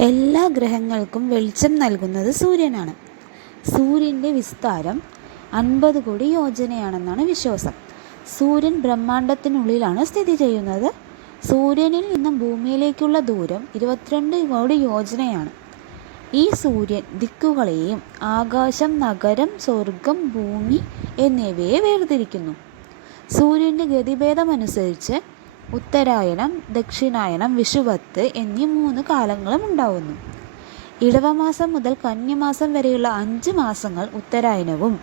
എല്ലാ ഗ്രഹങ്ങൾക്കും വെളിച്ചം നൽകുന്നത് സൂര്യനാണ്. സൂര്യന്റെ വിസ്താരം അൻപത് കോടി യോജനയാണെന്നാണ് വിശ്വാസം. സൂര്യൻ ബ്രഹ്മാണ്ടത്തിനുള്ളിലാണ് സ്ഥിതി ചെയ്യുന്നത്. സൂര്യനിൽ നിന്നും ഭൂമിയിലേക്കുള്ള ദൂരം ഇരുപത്തിരണ്ട് കോടി യോജനയാണ്. ഈ സൂര്യൻ ദിക്കുകളെയും ആകാശം നഗരം സ്വർഗം ഭൂമി എന്നിവയെ വേർതിരിക്കുന്നു. സൂര്യന്റെ ഗതിഭേദമനുസരിച്ച് ഉത്തരായനം ദക്ഷിണായനം വിഷുവത്ത് എന്നീ മൂന്ന് കാലങ്ങളും ഉണ്ടാവുന്നു. ഇടവമാസം മുതൽ കന്യമാസം വരെയുള്ള അഞ്ച് മാസങ്ങൾ ഉത്തരായനവും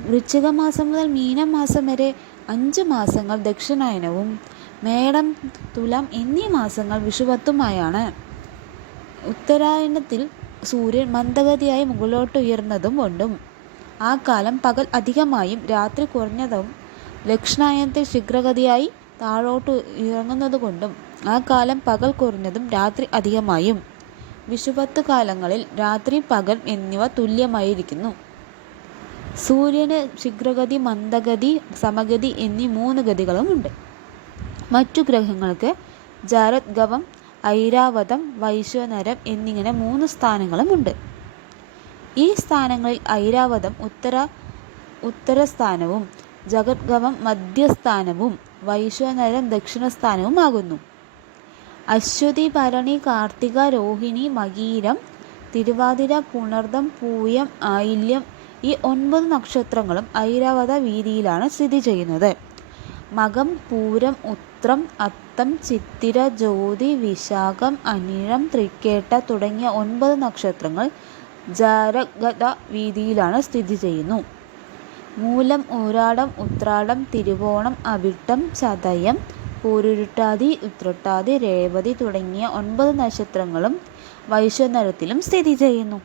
വൃശ്ചികമാസം മുതൽ മീനമാസം വരെ അഞ്ച് മാസങ്ങൾ ദക്ഷിണായനവും മേടം തുലം എന്നീ മാസങ്ങൾ വിഷുവത്തുമായാണ്. ഉത്തരായണത്തിൽ സൂര്യൻ മന്ദഗതിയായി മുകളിലോട്ട് ഉയർന്നതും കൊണ്ടും ആ കാലം പകൽ അധികമായും രാത്രി കുറഞ്ഞതും ദക്ഷിണായനത്തിൽ ശീഘ്രഗതിയായി താഴോട്ട് ഇറങ്ങുന്നതുകൊണ്ടും ആ കാലം പകൽ കുറഞ്ഞതും രാത്രി അധികമായും. വിഷുപത്ത് കാലങ്ങളിൽ രാത്രി പകൽ എന്നിവ തുല്യമായിരിക്കുന്നു. സൂര്യന് ശീഘ്രഗതി മന്ദഗതി സമഗതി എന്നീ മൂന്ന് ഗതികളുമുണ്ട് മറ്റു ഗ്രഹങ്ങൾക്ക് ജാരദ്ഗവം ഐരാവതം വൈശ്വനരം എന്നിങ്ങനെ മൂന്ന് സ്ഥാനങ്ങളുമുണ്ട് ഈ സ്ഥാനങ്ങളിൽ ഐരാവതം ഉത്തര ഉത്തരസ്ഥാനവും ജഗദ്ഗവം മധ്യസ്ഥാനവും വൈശ്വനരം ദക്ഷിണസ്ഥാനവുമാകുന്നു അശ്വതി ഭരണി കാർത്തിക രോഹിണി മകീരം തിരുവാതിര പുണർദം പൂയം ആയില്യം ഈ ഒൻപത് നക്ഷത്രങ്ങളും ഐരാവത വീതിയിലാണ് സ്ഥിതി ചെയ്യുന്നത്. മകം പൂരം ഉത്രം അത്തം ചിത്തിര ജ്യോതി വിശാഖം അനിഴം തൃക്കേട്ട തുടങ്ങിയ ഒൻപത് നക്ഷത്രങ്ങൾ ജാരഗത വീതിയിലാണ് സ്ഥിതി ചെയ്യുന്നു. മൂലം ഊരാടം ഉത്രാടം തിരുവോണം അവിട്ടം ചതയം പൂരുരുട്ടാതി ഉത്രട്ടാതി രേവതി തുടങ്ങിയ ഒൻപത് നക്ഷത്രങ്ങളും വൈശ്വനരത്തിലും സ്ഥിതി ചെയ്യുന്നു.